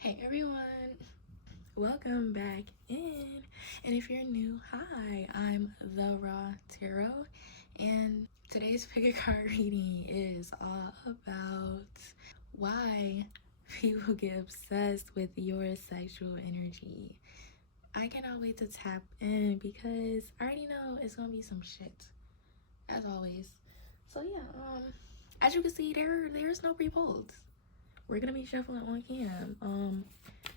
Hey everyone, welcome back in. And if you're new, hi, I'm the Raw Tarot, and today's pick a card reading is all about why people get obsessed with your sexual energy. I cannot wait to tap in because I already know it's gonna be some shit, as always. So yeah, as you can see, there's no pre-polls. We're gonna be shuffling on cam.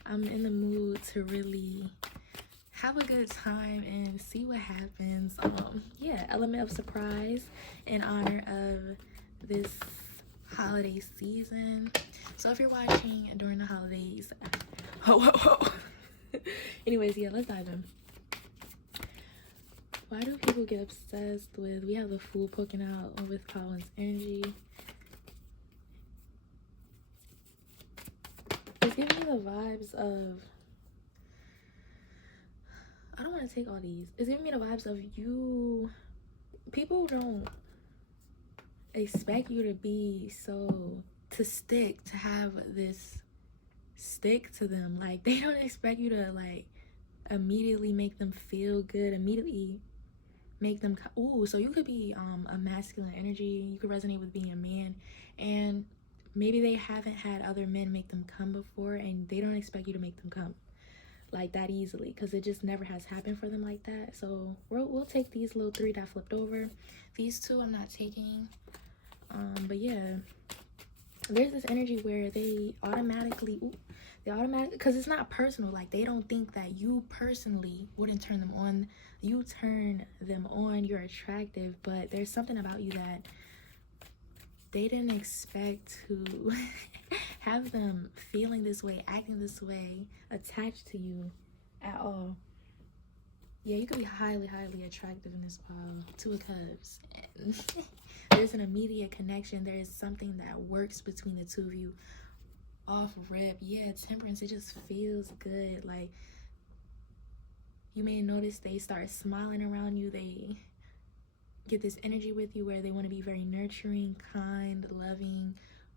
I'm in the mood to really have a good time and see what happens. Yeah, element of surprise in honor of this holiday season. So if you're watching during the holidays, anyways, yeah, let's dive in. Why do people get obsessed with, we have the Fool poking out with Colin's energy. It's giving me the vibes of, I don't want to take all these. It's giving me the vibes of you. People don't expect you to be to stick, to have this stick to them. Like, they don't expect you to, like, immediately make them feel good, immediately make them, ooh, so you could be a masculine energy. You could resonate with being a man, and maybe they haven't had other men make them come before, and they don't expect you to make them come like that easily, because it just never has happened for them like that. So we'll take these little three that flipped over. These two I'm not taking, but yeah, there's this energy where they automatically, because it's not personal. Like, they don't think that you personally wouldn't turn them on. You turn them on, you're attractive, but there's something about you that they didn't expect to have them feeling this way, acting this way, attached to you at all. Yeah, you could be highly, highly attractive in this pile. Two of Cups. There's an immediate connection. There is something that works between the two of you. Off rip. Yeah, Temperance. It just feels good. Like, you may notice they start smiling around you. They get this energy with you where they want to be very nurturing, kind, loving,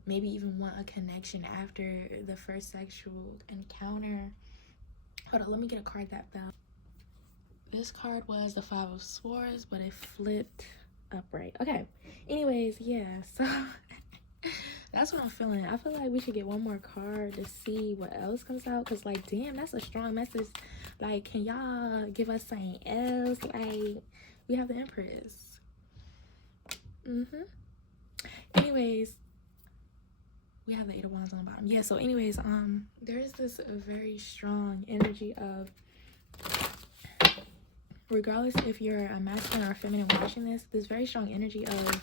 maybe even want a connection after the first sexual encounter. Hold on, let me get a card that fell. This card was the Five of Swords, but it flipped upright. Okay, anyways, yeah, so that's what I'm feeling. I feel like we should get one more card to see what else comes out, because, like, damn, that's a strong message. Like, can y'all give us something else? Like, we have the Empress. Anyways, we have the Eight of Wands on the bottom. Yeah, so anyways, there's this very strong energy of, regardless if you're a masculine or a feminine watching this very strong energy of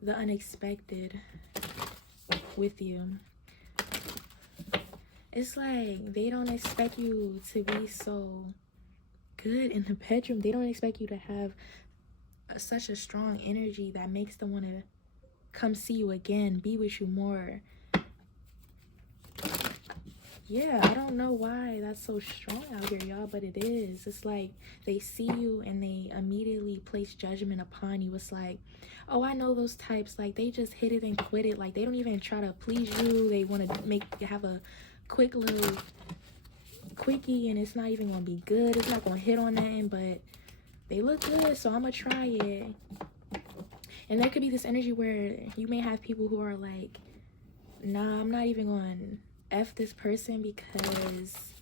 the unexpected with you. It's like they don't expect you to be so good in the bedroom. They don't expect you to have such a strong energy that makes them want to come see you again, be with you more. Yeah, I don't know why that's so strong out here, y'all, but it is. It's like they see you and they immediately place judgment upon you. It's like, oh, I know those types. Like, they just hit it and quit it. Like, they don't even try to please you. They want to have a quick little quickie, and it's not even gonna be good. It's not gonna hit on nothing, but they look good, so I'm gonna try it. And there could be this energy where you may have people who are like, nah, I'm not even gonna F this person because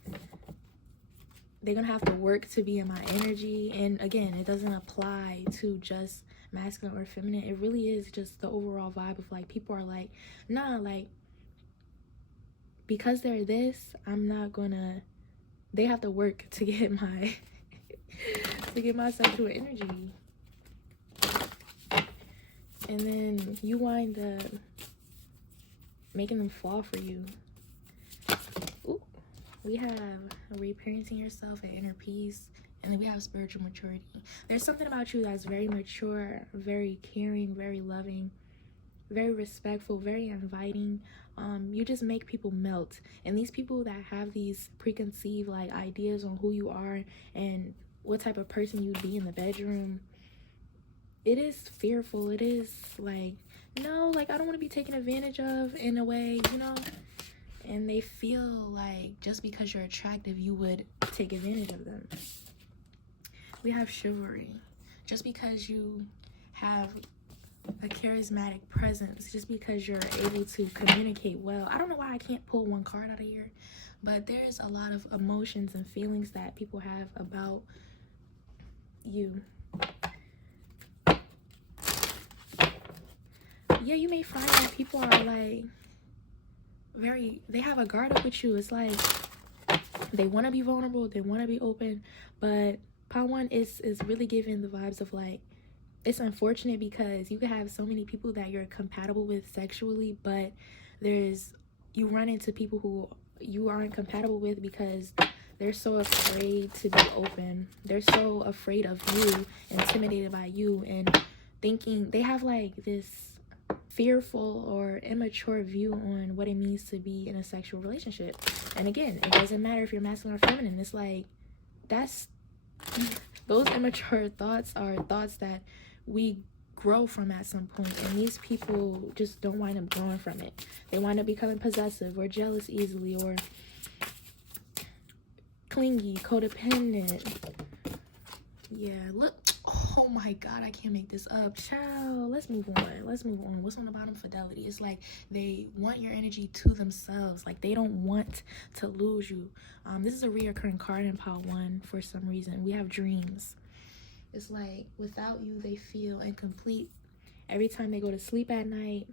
they're gonna have to work to be in my energy. And again, it doesn't apply to just masculine or feminine. It really is just the overall vibe of, like, people are like, nah, like, because they're this, I'm not gonna, they have to work to get my sexual energy. And then you wind up making them fall for you. Ooh, we have reparenting yourself and inner peace, and then we have spiritual maturity. There's something about you that's very mature, very caring, very loving, very respectful, very inviting. You just make people melt. And these people that have these preconceived, like, ideas on who you are and what type of person you'd be in the bedroom, it is fearful. It is like, no, like, I don't want to be taken advantage of in a way, you know. And they feel like just because you're attractive, you would take advantage of them. We have chivalry. Just because you have a charismatic presence, just because you're able to communicate well. I don't know why I can't pull one card out of here, but there's a lot of emotions and feelings that people have about you. Yeah, you may find that people are like they have a guard up with you. It's like they want to be vulnerable, they want to be open, but Part 1 is really giving the vibes of like, it's unfortunate because you can have so many people that you're compatible with sexually, but you run into people who you aren't compatible with because they're so afraid to be open. They're so afraid of you, intimidated by you, and thinking they have like this fearful or immature view on what it means to be in a sexual relationship. And again, it doesn't matter if you're masculine or feminine. It's like, those immature thoughts are thoughts that we grow from at some point, and these people just don't wind up growing from it. They wind up becoming possessive or jealous easily, or clingy, codependent. Yeah, look. Oh my god, I can't make this up. Child, let's move on. What's on the bottom? Fidelity. It's like they want your energy to themselves. Like they don't want to lose you. This is a reoccurring card in Part 1 for some reason. We have dreams. It's like without you, they feel incomplete. Every time they go to sleep at night,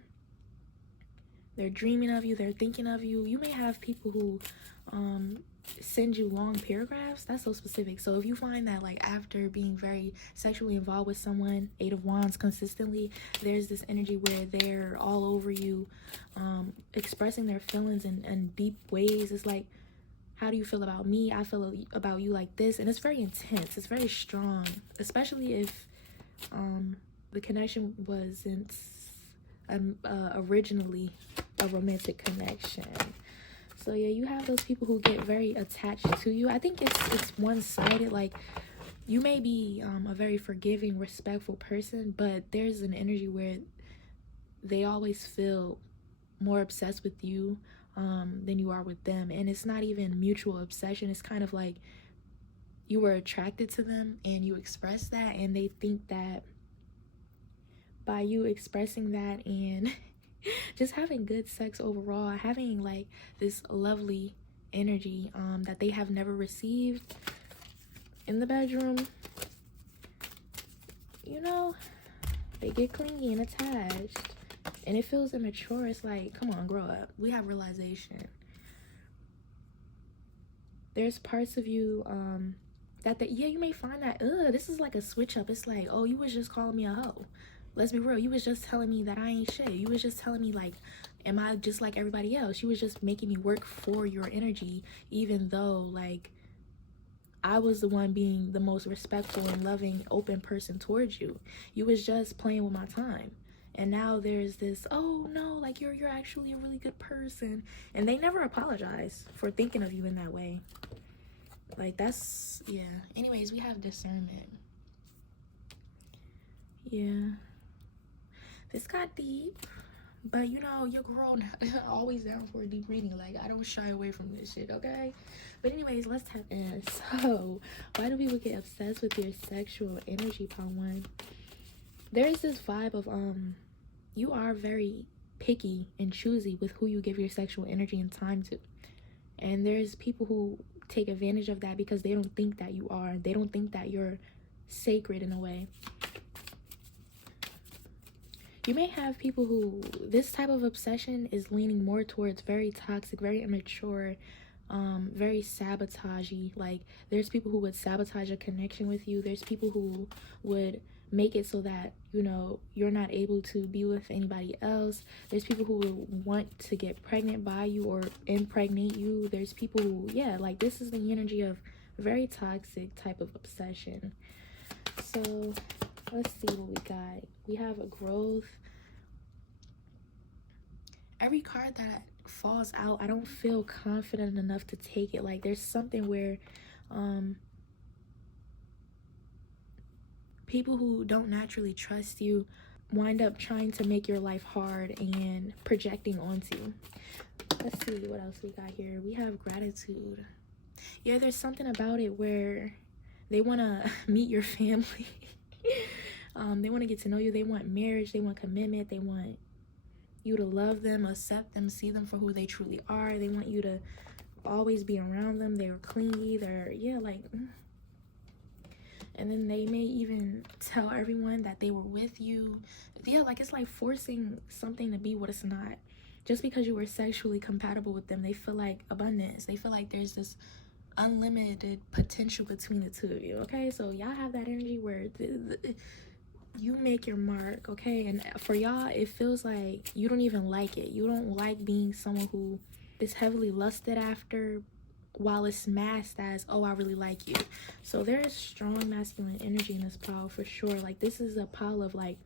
they're dreaming of you. They're thinking of you. You may have people who send you long paragraphs. That's so specific. So if you find that like after being very sexually involved with someone, 8 of Wands consistently, there's this energy where they're all over you, expressing their feelings in deep ways. It's like, how do you feel about me? I feel about you like this. And it's very intense. It's very strong, especially if the connection wasn't originally a romantic connection. So yeah, you have those people who get very attached to you. I think it's one-sided. Like, you may be a very forgiving, respectful person, but there's an energy where they always feel more obsessed with you than you are with them. And it's not even mutual obsession. It's kind of like you were attracted to them and you express that, and they think that by you expressing that and just having good sex overall, having like this lovely energy that they have never received in the bedroom, you know, they get clingy and attached, and it feels immature. It's like, come on, grow up. We have realization. There's parts of you yeah, you may find that this is like a switch up. It's like, oh, you was just calling me a hoe. Let's be real. You was just telling me that I ain't shit. You was just telling me, like, am I just like everybody else? You was just making me work for your energy, even though, like, I was the one being the most respectful and loving, open person towards you. You was just playing with my time. And now there's this, oh, no, like, you're actually a really good person. And they never apologize for thinking of you in that way. Like, that's, yeah. Anyways, we have discernment. Yeah. This got deep, but you know, you're grown. Always down for a deep reading. Like, I don't shy away from this shit, okay? But anyways, let's tap in. So, why do people get obsessed with your sexual energy, Part 1? There's this vibe of, you are very picky and choosy with who you give your sexual energy and time to. And there's people who take advantage of that because they don't think that you are. They don't think that you're sacred in a way. You may have people who, this type of obsession is leaning more towards very toxic, very immature, very sabotagey. Like, there's people who would sabotage a connection with you. There's people who would make it so that, you know, you're not able to be with anybody else. There's people who would want to get pregnant by you or impregnate you. There's people who, yeah, like, this is the energy of very toxic type of obsession. So let's see what we got. We have a growth. Every card that falls out, I don't feel confident enough to take it. Like, there's something where people who don't naturally trust you wind up trying to make your life hard and projecting onto you. Let's see what else we got here. We have gratitude. Yeah, there's something about it where they want to meet your family. They want to get to know you. They want marriage. They want commitment. They want you to love them, accept them, see them for who they truly are. They want you to always be around them. They're clingy. They're, yeah, like, and then they may even tell everyone that they were with you. Yeah, like, it's like forcing something to be what it's not. Just because you were sexually compatible with them, they feel like abundance. They feel like there's this unlimited potential between the two of you, okay? So y'all have that energy where you make your mark, okay? And for y'all, it feels like you don't even like it. You don't like being someone who is heavily lusted after while it's masked as, oh, I really like you. So there is strong masculine energy in this pile for sure. Like, this is a pile of like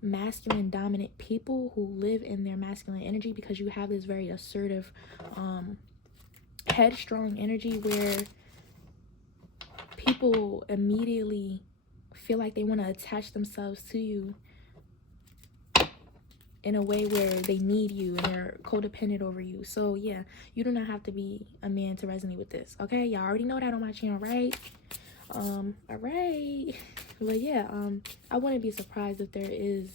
masculine dominant people who live in their masculine energy, because you have this very assertive headstrong energy where people immediately feel like they want to attach themselves to you in a way where they need you and they're codependent over you. So yeah, you do not have to be a man to resonate with this, okay? Y'all already know that on my channel, right? All right. But yeah, I wouldn't be surprised if there is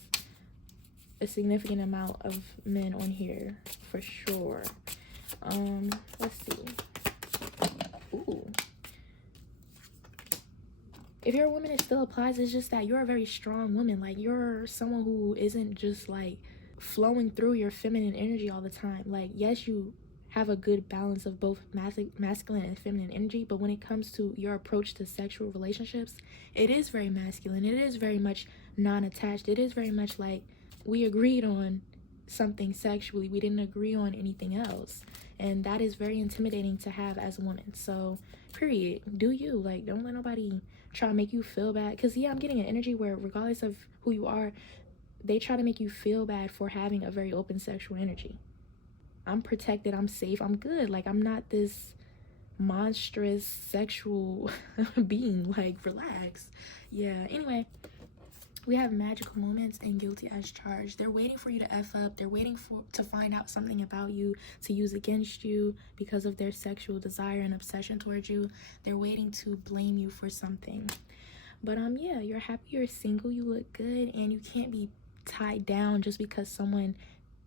a significant amount of men on here for sure. Let's see. Ooh. If you're a woman, it still applies. It's just that you're a very strong woman. Like, you're someone who isn't just like flowing through your feminine energy all the time. Like, yes, you have a good balance of both masculine and feminine energy, but when it comes to your approach to sexual relationships, it is very masculine. It is very much non-attached. It is very much like, we agreed on something sexually, we didn't agree on anything else, and that is very intimidating to have as a woman. So period, do you. Like, don't let nobody try to make you feel bad, because yeah, I'm getting an energy where regardless of who you are, they try to make you feel bad for having a very open sexual energy. I'm protected, I'm safe, I'm good. Like, I'm not this monstrous sexual being. Like, relax. Yeah, anyway, we have magical moments and guilty as charged. They're waiting for you to F up. They're waiting to find out something about you to use against you because of their sexual desire and obsession towards you. They're waiting to blame you for something. But yeah, you're happy you're single. You look good, and you can't be tied down just because someone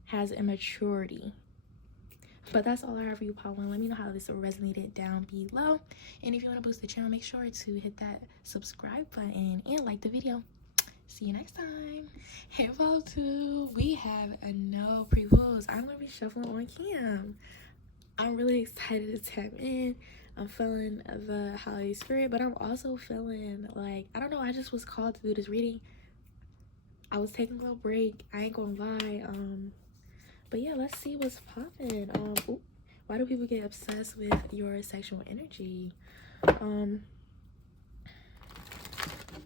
has immaturity. But that's all I have for you, Paul. Let me know how this resonated down below. And if you want to boost the channel, make sure to hit that subscribe button and like the video. See you next time. Hey, Vol 2, we have a no pre-pulls. I'm going to be shuffling on cam. I'm really excited to tap in. I'm feeling the holiday spirit, but I'm also feeling like, I don't know, I just was called to do this reading. I was taking a little break. I ain't going to lie. But yeah, let's see what's popping. Why do people get obsessed with your sexual energy?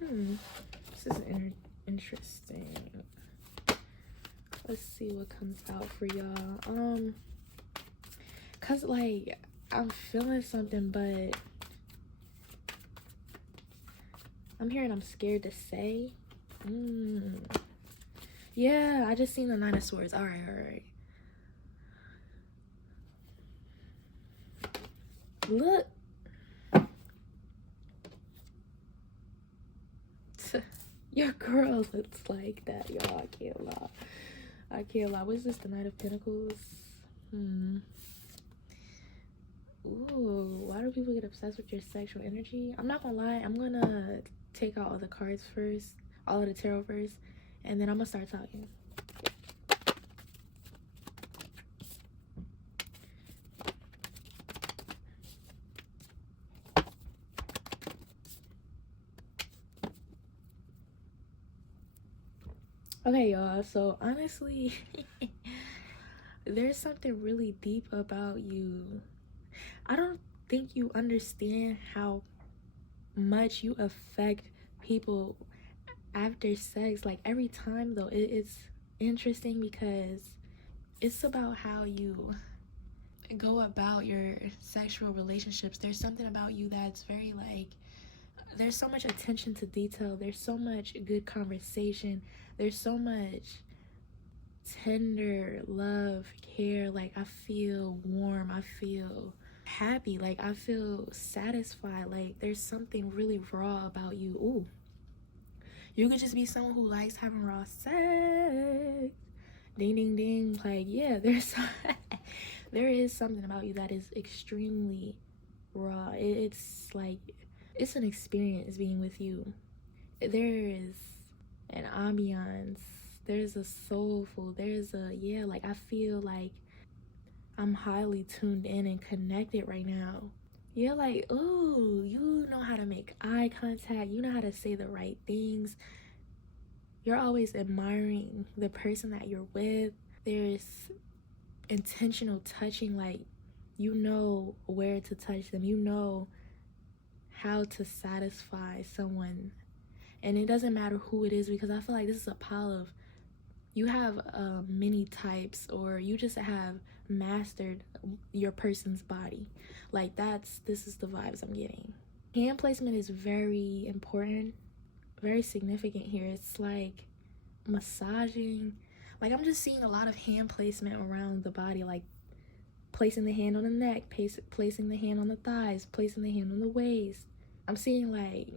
This is interesting. Let's see what comes out for y'all. Cause like, I'm feeling something, but I'm hearing I'm scared to say. Yeah, I just seen the 9 of Swords. All right. Look. Your girl looks like that, y'all. I can't lie. I can't lie. What is this? The Knight of Pentacles? Ooh, why do people get obsessed with your sexual energy? I'm not gonna lie. I'm gonna take out all the cards first, all of the tarot first, and then I'm gonna start talking. Okay, y'all, so honestly, there's something really deep about you. I don't think you understand how much you affect people after sex. Like, every time though, it's interesting because it's about how you go about your sexual relationships. There's something about you that's very like there's so much attention to detail, there's so much good conversation, there's so much tender love, care. Like, I feel warm, I feel happy, like I feel satisfied. Like, there's something really raw about you. Ooh, you could just be someone who likes having raw sex. Ding ding ding. Like, yeah, there is something about you that is extremely raw. It's like, it's an experience being with you. There is an ambiance, there's a soulful, there's a, yeah, like I feel like I'm highly tuned in and connected right now. You're like, ooh, you know how to make eye contact, you know how to say the right things. You're always admiring the person that you're with. There's intentional touching, like you know where to touch them, you know how to satisfy someone. And it doesn't matter who it is, because I feel like this is a pile of, you have many types, or you just have mastered your person's body. Like, this is the vibes I'm getting. Hand placement is very important, very significant here. It's like massaging. Like, I'm just seeing a lot of hand placement around the body, like placing the hand on the neck, placing the hand on the thighs, placing the hand on the waist. I'm seeing like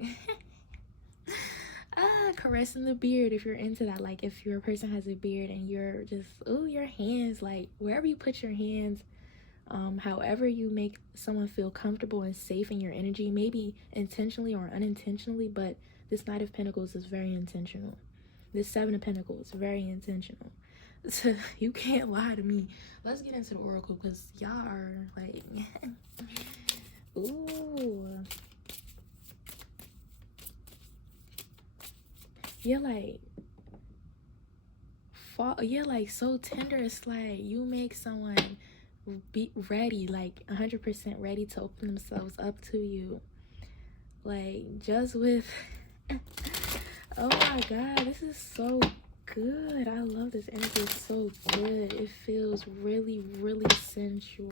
caressing the beard if you're into that. Like, if your person has a beard and you're just, oh, your hands, like wherever you put your hands, however you make someone feel comfortable and safe in your energy, maybe intentionally or unintentionally, but this Knight of Pentacles is very intentional. This Seven of Pentacles, very intentional. You can't lie to me. Let's get into the oracle, because y'all are like ooh, you're like you're like so tender. It's like you make someone be ready, like 100% ready to open themselves up to you. Like, just with oh my god, this is so good. I love this energy. It's so good. It feels really, really sensual.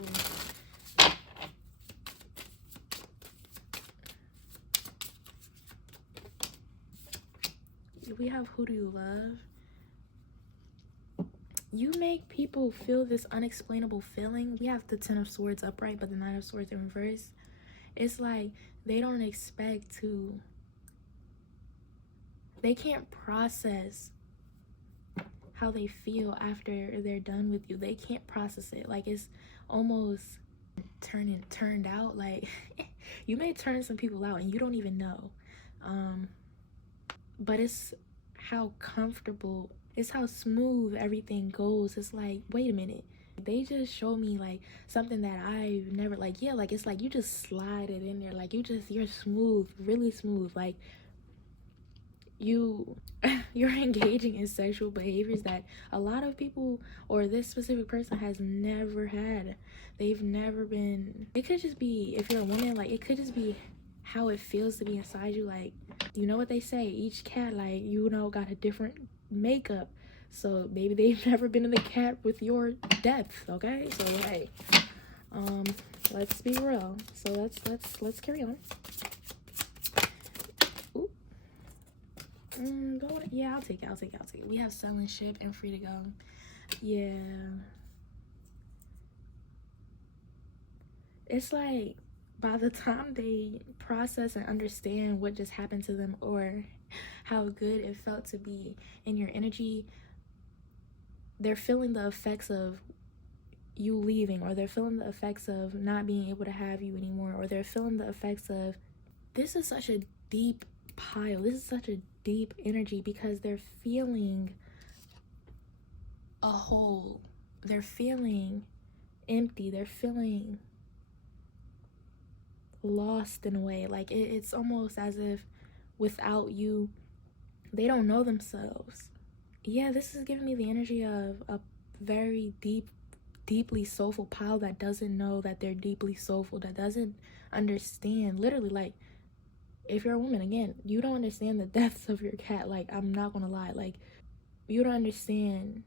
We have who do you love? You make people feel this unexplainable feeling. We have the Ten of Swords upright, but the Nine of Swords in reverse. It's like they don't expect to, they can't process how they feel after they're done with you. They can't process it. Like, it's almost turned out. Like you may turn some people out and you don't even know. But it's how comfortable, it's how smooth everything goes. It's like, wait a minute, they just show me like something that I've never, like, yeah, like it's like you just slide it in there, like you're smooth, really smooth. Like you're engaging in sexual behaviors that a lot of people, or this specific person, has never had. They've never been, it could just be, if you're a woman, like it could just be how it feels to be inside you. Like, you know what they say, each cat, like, you know, got a different makeup. So maybe they've never been in the cat with your depth. Okay, so like let's be real. So let's carry on. Ooh. Yeah, I'll take it. We have selling ship and free to go. Yeah, it's like by the time they process and understand what just happened to them, or how good it felt to be in your energy, they're feeling the effects of you leaving, or they're feeling the effects of not being able to have you anymore, or they're feeling the effects of, this is such a deep pile, this is such a deep energy, because they're feeling a hole, they're feeling empty, they're feeling lost in a way. Like it's almost as if without you, they don't know themselves. Yeah, this is giving me the energy of a very deeply soulful pile that doesn't know that they're deeply soulful, that doesn't understand. Literally, like, if you're a woman, again, you don't understand the depths of your cat. Like, I'm not gonna lie, like, you don't understand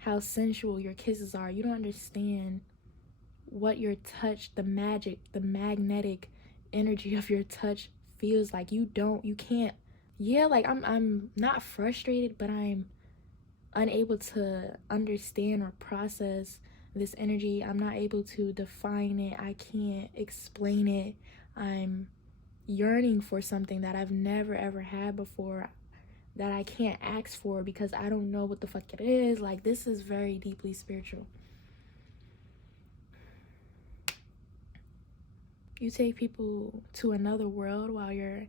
how sensual your kisses are. You don't understand what your touch, the magic, the magnetic energy of your touch feels like you can't. Yeah, like I'm not frustrated, but I'm unable to understand or process this energy. I'm not able to define it. I can't explain it. I'm yearning for something that I've never ever had before, that I can't ask for because I don't know what the fuck it is. Like, this is very deeply spiritual. You take people to another world while you're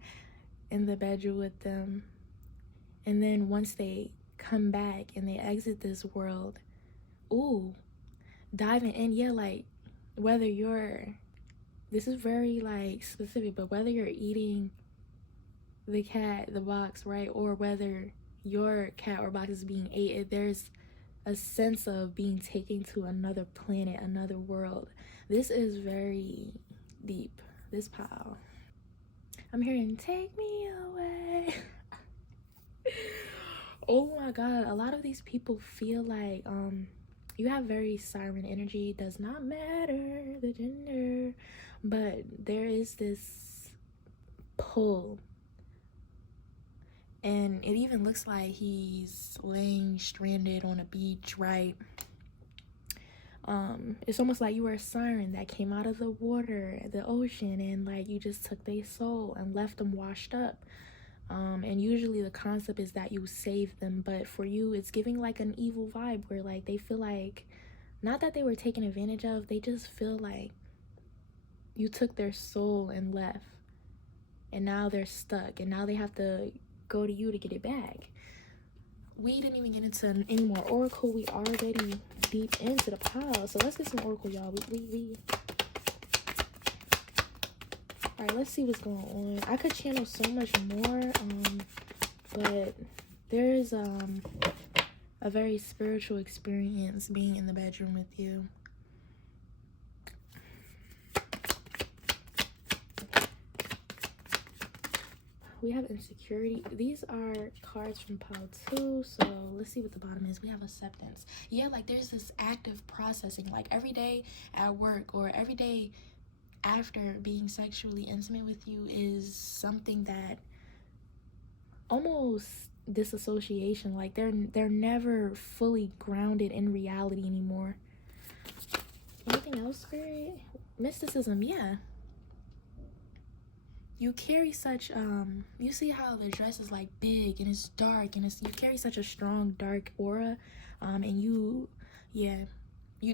in the bedroom with them, and then once they come back and they exit this world, ooh, diving in. Yeah, like, whether you're, this is very like specific, but whether you're eating the box, right, or whether your cat or box is being ate, there's a sense of being taken to another planet, another world. This is very deep, this pile. I'm hearing take me away. Oh my god, a lot of these people feel like you have very siren energy. It does not matter the gender, but there is this pull, and it even looks like he's laying stranded on a beach, right? It's almost like you were a siren that came out of the water, the ocean, and like you just took their soul and left them washed up. And usually the concept is that you save them, but for you it's giving like an evil vibe where like they feel like, not that they were taken advantage of, they just feel like you took their soul and left, and now they're stuck, and now they have to go to you to get it back. We didn't even get into any more oracle. We already deep into the pile, so let's get some oracle, y'all. We all right, let's see what's going on. I could channel so much more, but there's a very spiritual experience being in the bedroom with you. We have insecurity. These are cards from pile 2, so let's see what the bottom is. We have acceptance. Yeah, like there's this active processing, like every day at work or every day after being sexually intimate with you is something that almost disassociation, like they're never fully grounded in reality anymore. Anything else, Spirit? Mysticism, yeah. You carry such you see how the dress is like big and it's dark, and you carry such a strong dark aura, and you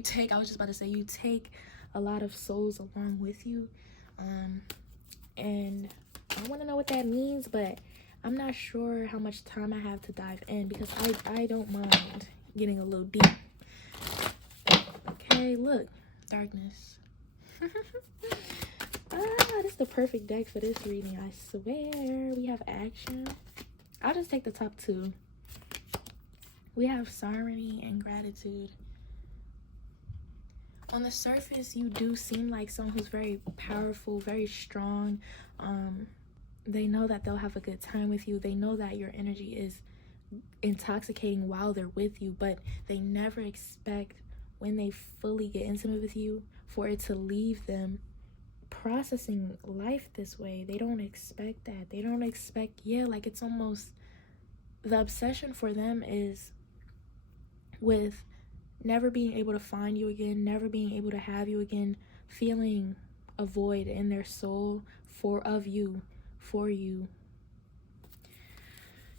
take, I was just about to say, you take a lot of souls along with you, and I want to know what that means, but I'm not sure how much time I have to dive in because I don't mind getting a little deep. Okay, look, darkness. This is the perfect deck for this reading, I swear. We have action. I'll just take the top 2. We have serenity and gratitude. On the surface, you do seem like someone who's very powerful, very strong. They know that they'll have a good time with you. They know that your energy is intoxicating while they're with you, but they never expect, when they fully get intimate with you, for it to leave them processing life this way. They don't expect that. They don't expect, like it's almost, the obsession for them is with never being able to find you again, never being able to have you again, feeling a void in their soul for you.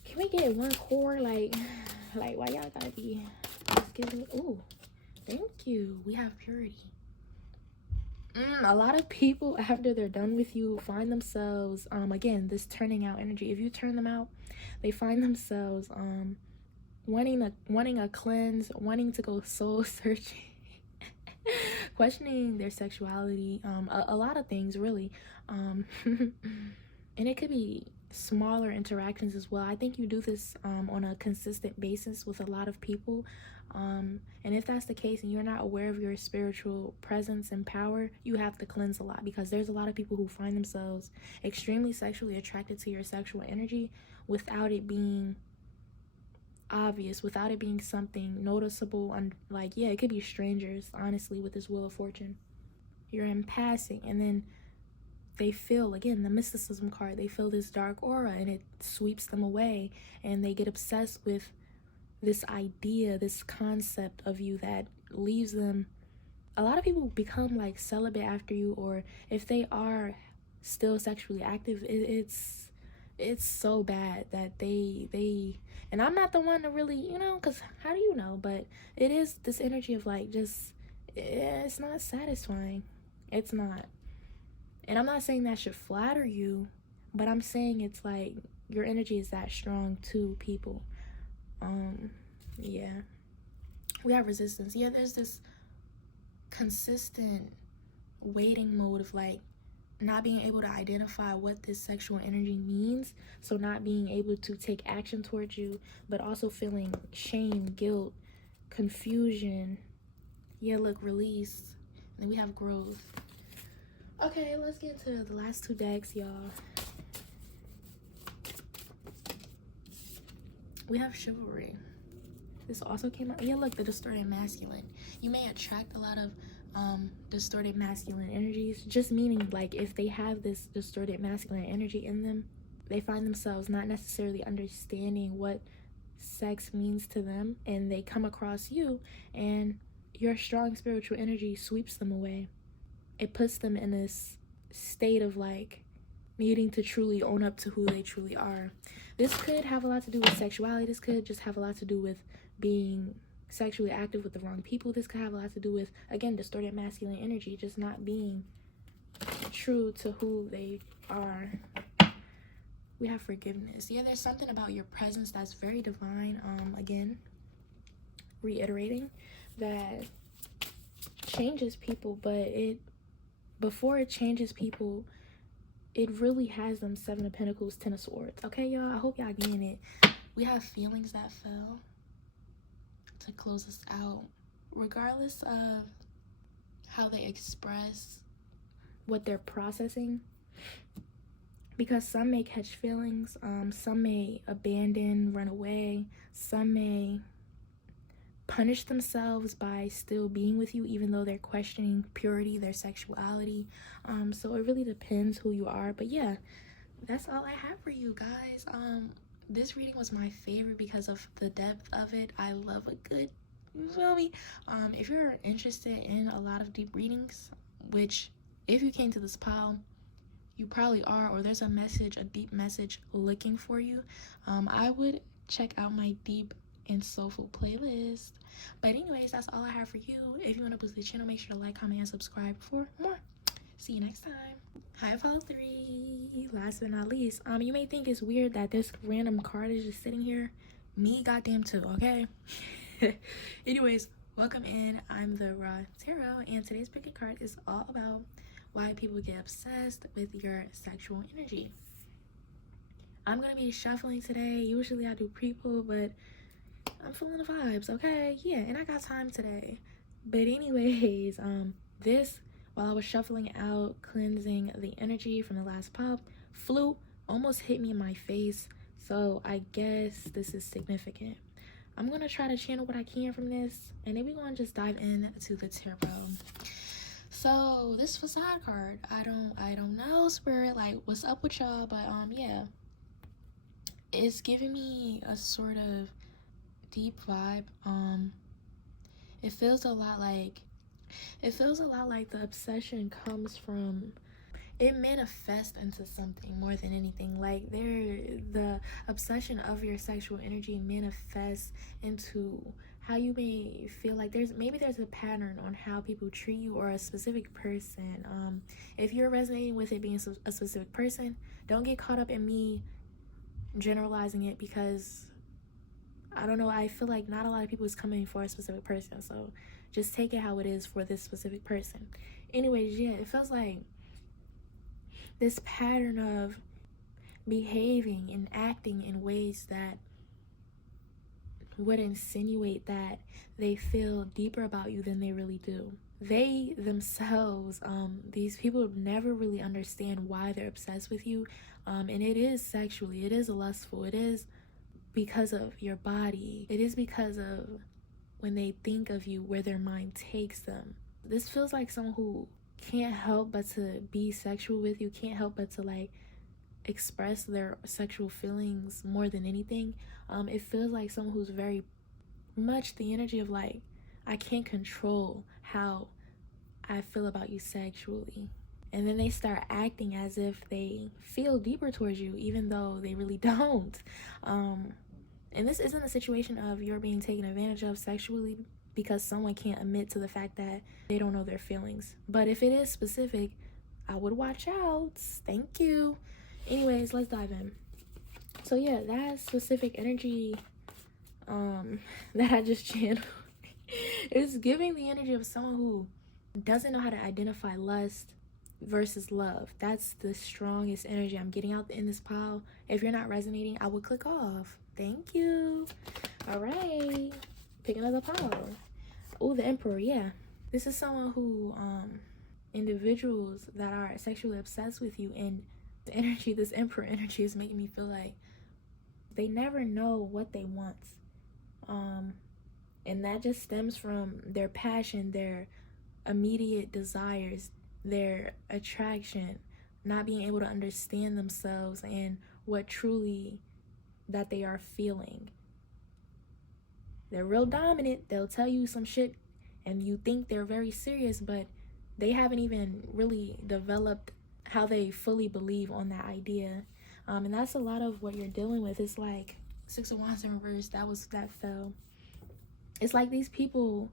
Can we get one core? Like why y'all gotta be just giving me? Ooh, thank you. We have purity. A lot of people, after they're done with you, find themselves again, this turning out energy. If you turn them out, they find themselves wanting a cleanse, wanting to go soul searching, questioning their sexuality, a lot of things really, and it could be smaller interactions as well. I think you do this on a consistent basis with a lot of people, and if that's the case and you're not aware of your spiritual presence and power, you have to cleanse a lot, because there's a lot of people who find themselves extremely sexually attracted to your sexual energy without it being obvious, without it being something noticeable. And like, it could be strangers, honestly, with this Wheel of Fortune. You're in passing, and then they feel, again, the mysticism card, they feel this dark aura and it sweeps them away, and they get obsessed with this idea, this concept of you that leaves them. A lot of people become like celibate after you, or if they are still sexually active, it's so bad that they and I'm not the one to really, because how do you know? But it is this energy of like, just, it's not satisfying. It's not. And I'm not saying that should flatter you, but I'm saying it's like your energy is that strong to people. Yeah. We have resistance. Yeah, there's this consistent waiting mode of like not being able to identify what this sexual energy means, so not being able to take action towards you, but also feeling shame, guilt, confusion. Yeah, look, release. And then we have growth. Okay, let's get into the last two decks, y'all. We have chivalry. This also came out. Yeah, look, the distorted masculine. You may attract a lot of distorted masculine energies, just meaning like if they have this distorted masculine energy in them, they find themselves not necessarily understanding what sex means to them, and they come across you, and your strong spiritual energy sweeps them away. It puts them in this state of like needing to truly own up to who they truly are. This could have a lot to do with sexuality. This could just have a lot to do with being sexually active with the wrong people. This could have a lot to do with, again, distorted masculine energy, just not being true to who they are. We have forgiveness. Yeah, there's something about your presence that's very divine. Again, reiterating that changes people, but before it changes people, it really has them 7 of Pentacles, 10 of Swords. Okay, y'all, I hope y'all getting it. We have feelings that fell to close us out, regardless of how they express what they're processing, because some may catch feelings, some may abandon, run away, some may punish themselves by still being with you even though they're questioning purity, their sexuality. So it really depends who you are. But yeah, that's all I have for you guys. This reading was my favorite because of the depth of it. I love a good, you feel me? If you're interested in a lot of deep readings, which if you came to this pile, you probably are, or there's a message, a deep message looking for you, I would check out my deep and soulful playlist. But anyways, that's all I have for you. If you want to boost the channel, make sure to like, comment, and subscribe for more. See you next time. Hi, Apollo 3. Last but not least, you may think it's weird that this random card is just sitting here. Me goddamn too, okay? Anyways, welcome in. I'm the Raw Tarot, and today's picking card is all about why people get obsessed with your sexual energy. I'm gonna be shuffling today. Usually I do pre-pull, but I'm feeling the vibes, okay? Yeah, and I got time today. But anyways, this, while I was shuffling out, cleansing the energy from the last pop, flu almost hit me in my face. So I guess this is significant. I'm gonna try to channel what I can from this, and then we're gonna just dive into the tarot. So this facade card, I don't know, Spirit, like what's up with y'all, but yeah, it's giving me a sort of deep vibe. It feels a lot like the obsession comes from, it manifests into something more than anything. Like the obsession of your sexual energy manifests into how you may feel like there's a pattern on how people treat you or a specific person. If you're resonating with it being a specific person, don't get caught up in me generalizing it, because I don't know, I feel like not a lot of people is coming for a specific person, so just take it how it is for this specific person. Anyways, yeah, it feels like this pattern of behaving and acting in ways that would insinuate that they feel deeper about you than they really do. They themselves, these people never really understand why they're obsessed with you, and it is sexually, it is lustful, it is because of your body, it is because of when they think of you, where their mind takes them. This feels like someone who can't help but to be sexual with you, can't help but to like express their sexual feelings more than anything. It feels like someone who's very much the energy of like, I can't control how I feel about you sexually. And then they start acting as if they feel deeper towards you, even though they really don't. And this isn't a situation of you're being taken advantage of sexually because someone can't admit to the fact that they don't know their feelings. But if it is specific, I would watch out. Thank you. Anyways, let's dive in. So yeah, that specific energy that I just channeled is giving the energy of someone who doesn't know how to identify lust versus love. That's the strongest energy I'm getting out in this pile. If you're not resonating, I would click off. Thank you. All right, pick another pile. Oh, the Emperor. Yeah, this is someone who individuals that are sexually obsessed with you, and the energy, this Emperor energy, is making me feel like they never know what they want. And that just stems from their passion, their immediate desires, their attraction, not being able to understand themselves and what truly that they are feeling. They're real dominant. They'll tell you some shit and you think they're very serious, but they haven't even really developed how they fully believe on that idea. And that's a lot of what you're dealing with. It's like Six of Wands in reverse. That fell. It's like these people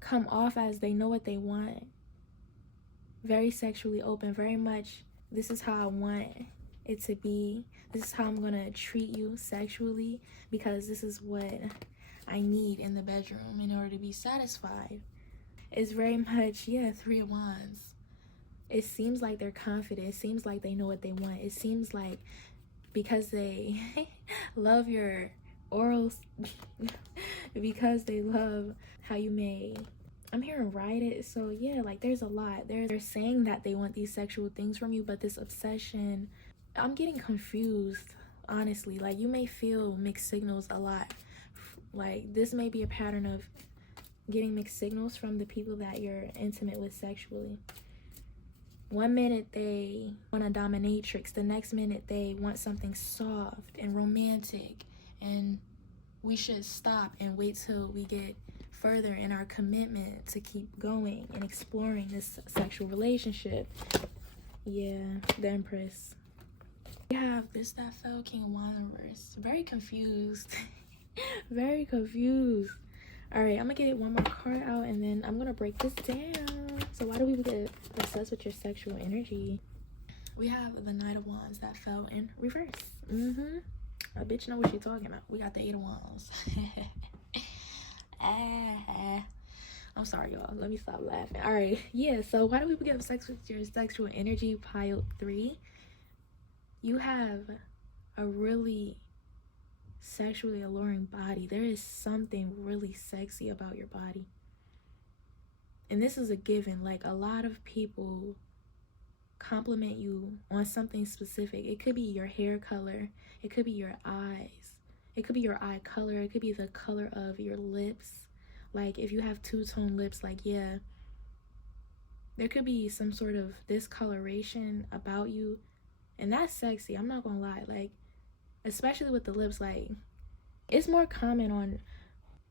come off as they know what they want, very sexually open, very much, this is how I want it to be, this is how I'm gonna treat you sexually, because this is what I need in the bedroom in order to be satisfied. It's very much, yeah, Three of Wands. It seems like they're confident, it seems like they know what they want, it seems like because they love your oral because they love how you may, I'm hearing ride it. So yeah, like there's a lot. They're saying that they want these sexual things from you, but this obsession, I'm getting confused, honestly. Like you may feel mixed signals a lot. Like this may be a pattern of getting mixed signals from the people that you're intimate with sexually. One minute they want a dominatrix, the next minute they want something soft and romantic, and we should stop and wait till we get further in our commitment to keep going and exploring this sexual relationship. Yeah, the Empress. We have this that fell, King of Wands reverse. Very confused. Very confused. All right, I'm gonna get one more card out and then I'm gonna break this down. So why do we get obsessed with your sexual energy? We have the Knight of Wands that fell in reverse. A bitch know what she's talking about. We got the Eight of Wands. I'm sorry, y'all. Let me stop laughing. All right, yeah. So why do people get obsessed with your sexual energy? Pile 3. You have a really sexually alluring body. There is something really sexy about your body, and this is a given. Like a lot of people compliment you on something specific. It could be your hair color, it could be your eyes, it could be your eye color, it could be the color of your lips. Like if you have two-tone lips, like yeah, there could be some sort of discoloration about you, and that's sexy. I'm not gonna lie. Like especially with the lips, like it's more common on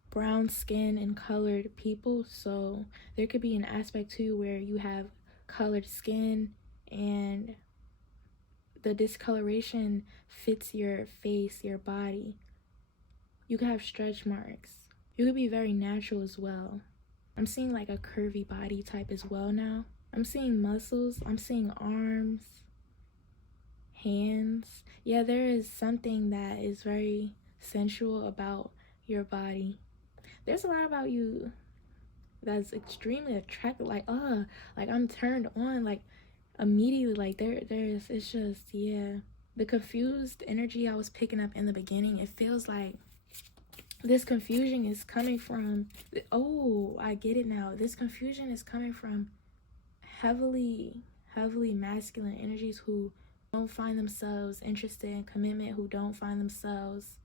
brown skin and colored people, so there could be an aspect too where you have colored skin and the discoloration fits your face, your body. You could have stretch marks. You could be very natural as well. I'm seeing like a curvy body type as well now. I'm seeing muscles. I'm seeing arms, hands. Yeah, there is something that is very sensual about your body. There's a lot about you that's extremely attractive. Like I'm turned on like immediately. Like there's it's just, yeah, the confused energy I was picking up in the beginning. It feels like this confusion is coming from, oh, I get it now. This confusion is coming from heavily masculine energies who don't find themselves interested in commitment, who don't find themselves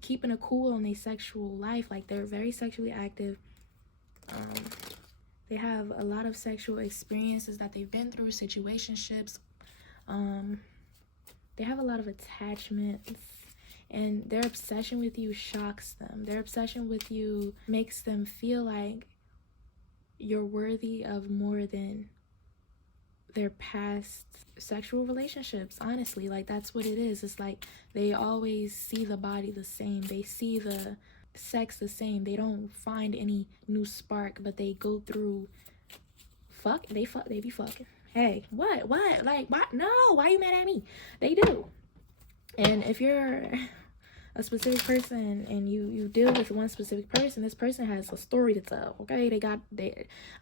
keeping a cool on their sexual life. Like they're very sexually active. They have a lot of sexual experiences that they've been through, situationships. They have a lot of attachments, and their obsession with you shocks them. Their obsession with you makes them feel like you're worthy of more than their past sexual relationships. Honestly, like, that's what it is. It's like they always see the body the same. They see the sex the same. They don't find any new spark, but they go through they be fucking. Hey, what? Like, what? No, why are you mad at me? They do. And if you're a specific person and you deal with one specific person, this person has a story to tell. Okay,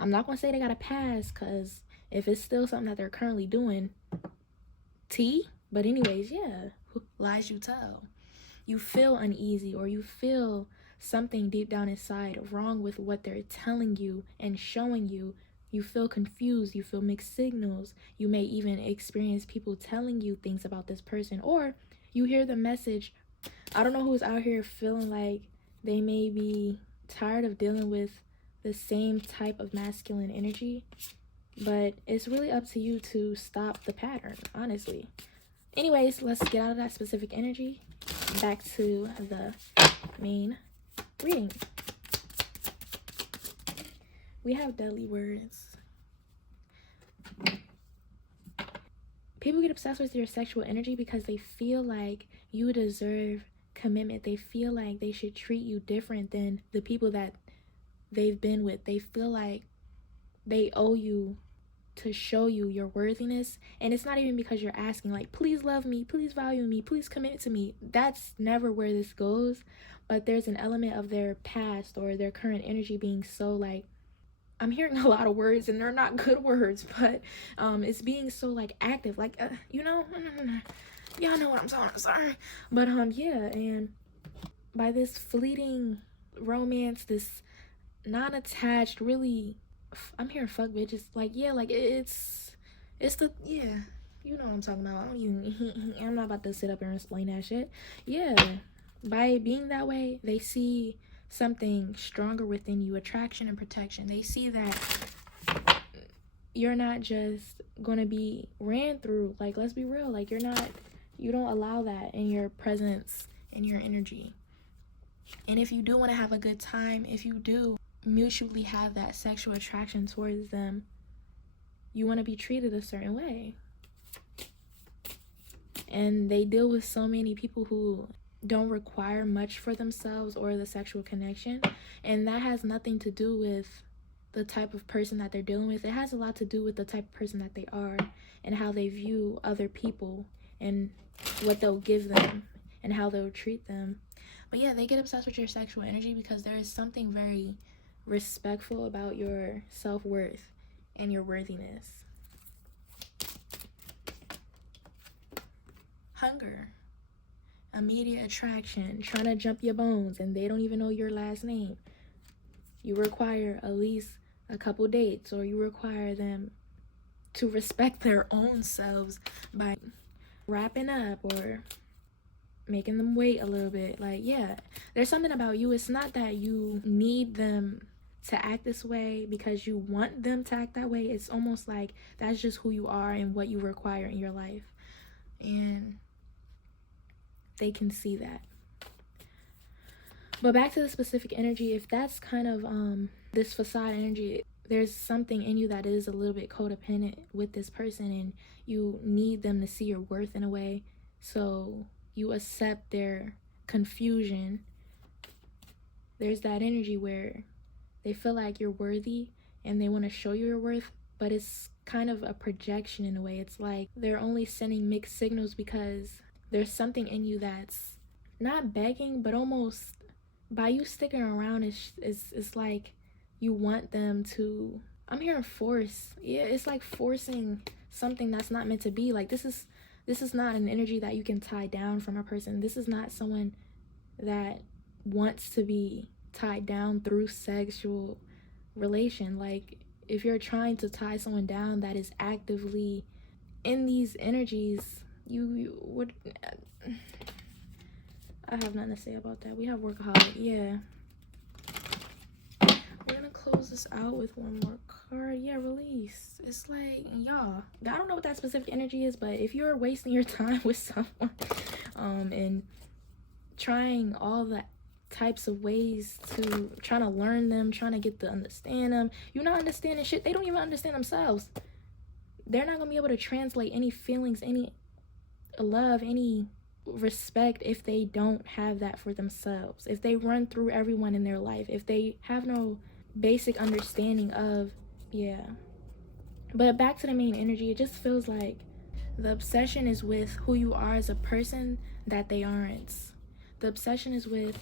I'm not gonna say they got a past, because if it's still something that they're currently doing, but anyways, yeah, lies you tell. You feel uneasy, or you feel something deep down inside wrong with what they're telling you and showing you. You feel confused, you feel mixed signals. You may even experience people telling you things about this person, or you hear the message. I don't know who's out here feeling like they may be tired of dealing with the same type of masculine energy, but it's really up to you to stop the pattern, honestly. Anyways, let's get out of that specific energy. Back to the main reading. We have deadly words. People get obsessed with your sexual energy because they feel like you deserve commitment. They feel like they should treat you different than the people that they've been with. They feel like they owe you to show you your worthiness. And it's not even because you're asking, like, please love me, please value me, please commit to me. That's never where this goes. But there's an element of their past or their current energy being so, like, I'm hearing a lot of words and they're not good words, but it's being so, like, active, like, you know, y'all know what I'm saying. I'm sorry, but yeah. And by this fleeting romance, this non-attached, really, I'm hearing fuck bitches, like, yeah, like, it's the, yeah, you know what I'm talking about. I'm not about to sit up here and explain that shit. Yeah, by being that way, they see something stronger within you, attraction and protection. They see that you're not just gonna be ran through. Like, let's be real, like, you don't allow that in your presence, in your energy. And if you do want to have a good time, if you do mutually have that sexual attraction towards them, you want to be treated a certain way. And they deal with so many people who don't require much for themselves or the sexual connection, and that has nothing to do with the type of person that they're dealing with. It has a lot to do with the type of person that they are and how they view other people and what they'll give them and how they'll treat them. But yeah, they get obsessed with your sexual energy because there is something very respectful about your self-worth and your worthiness. Hunger, immediate attraction, trying to jump your bones, and they don't even know your last name. You require at least a couple dates, or you require them to respect their own selves by wrapping up or making them wait a little bit. Like, yeah, there's something about you. It's not that you need them to act this way because you want them to act that way. It's almost like that's just who you are and what you require in your life, and they can see that. But back to the specific energy, if that's kind of this facade energy, there's something in you that is a little bit codependent with this person, and you need them to see your worth in a way, so you accept their confusion. There's that energy where they feel like you're worthy and they want to show you your worth, but it's kind of a projection in a way. It's like they're only sending mixed signals because there's something in you that's not begging, but almost by you sticking around, it's like you want them to, I'm hearing force. Yeah, it's like forcing something that's not meant to be. Like, this is not an energy that you can tie down from a person. This is not someone that wants to be tied down through sexual relation. Like, if you're trying to tie someone down that is actively in these energies, you would, I have nothing to say about that. We have workaholic. Yeah, we're gonna close this out with one more card. card, yeah, release. It's like, y'all, I don't know what that specific energy is, but if you're wasting your time with someone and trying all the types of ways to trying to learn them, trying to get to understand them, you're not understanding shit. They don't even understand themselves. They're not gonna be able to translate any feelings, any love, any respect if they don't have that for themselves. If they run through everyone in their life, if they have no basic understanding of, yeah. But back to the main energy, it just feels like the obsession is with who you are as a person that they aren't. The obsession is with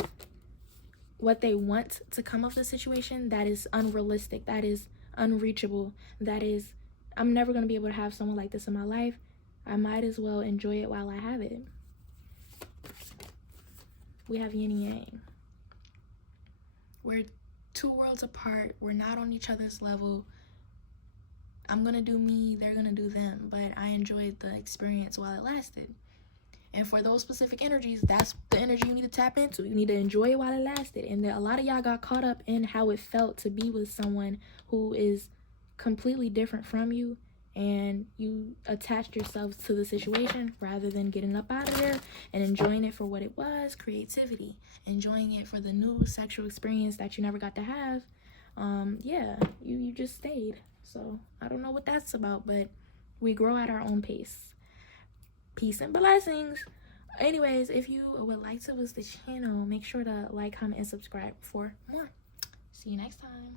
what they want to come of the situation that is unrealistic, that is unreachable, that is, I'm never going to be able to have someone like this in my life. I might as well enjoy it while I have it. We have yin and yang. We're two worlds apart. We're not on each other's level. I'm going to do me, they're going to do them. But I enjoyed the experience while it lasted. And for those specific energies, that's the energy you need to tap into. You need to enjoy it while it lasted. And a lot of y'all got caught up in how it felt to be with someone who is completely different from you. And you attached yourselves to the situation rather than getting up out of there and enjoying it for what it was, creativity. Enjoying it for the new sexual experience that you never got to have. Yeah, you just stayed. So I don't know what that's about, but we grow at our own pace. Peace and blessings. Anyways, if you would like to visit the channel, make sure to like, comment, and subscribe for more. See you next time.